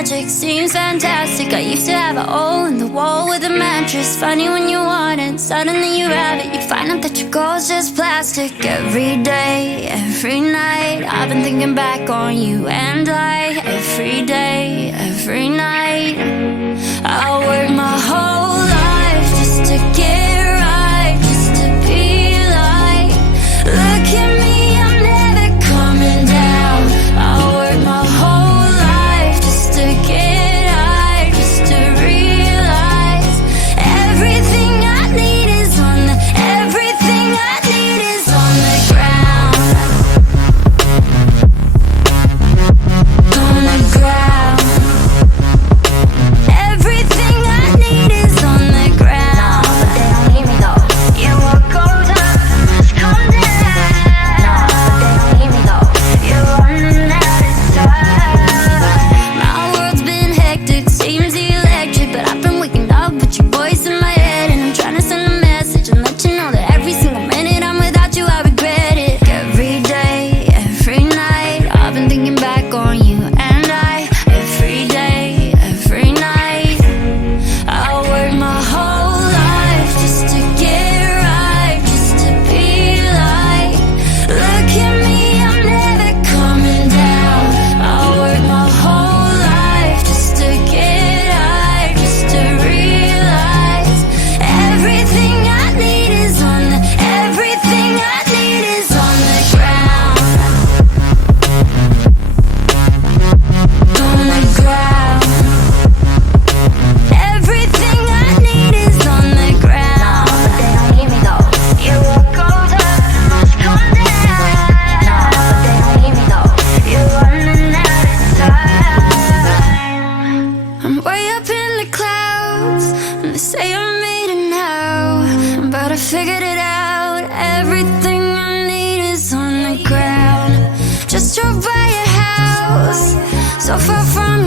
magic, seems fantastic. I used to have a hole in the wall with a mattress. Funny when you want it, suddenly you have it. You find out that your goal's just plastic. Every day, every night, I've been thinking back on you and I. Every day, every night, I work my whole life just to get right, just to be like, look at me, I'm never coming down. I work my whole life just to get high, just to realize everything I need is on the, everything I need is on the ground. On the ground. Everything I need is on the ground. But they don't need me though. Yeah, what goes up must come down. But they don't need me though. You're running out of time. My world's been hectic, seems electric, but I've been waking up with your voice in my head, and I'm trying to send a message and let you know that every single minute I'm without you, I regret it. Every day, every night, I've been thinking back on you and I. Every day, every night, I work my whole life just to get right, just to be like, look at me, I'm never coming down. I work my whole life just to get high, just to realize everything I need is on the, everything I need is on the ground. On the ground. Everything I need is on the ground. But they don't need me though. Yeah, what goes up must come down. But they don't need me though. You're running out of time. I'm way up in the clouds, and they say I'm made it now, but I figured it out. Everything I need is on the ground. Just drove by your house, so far from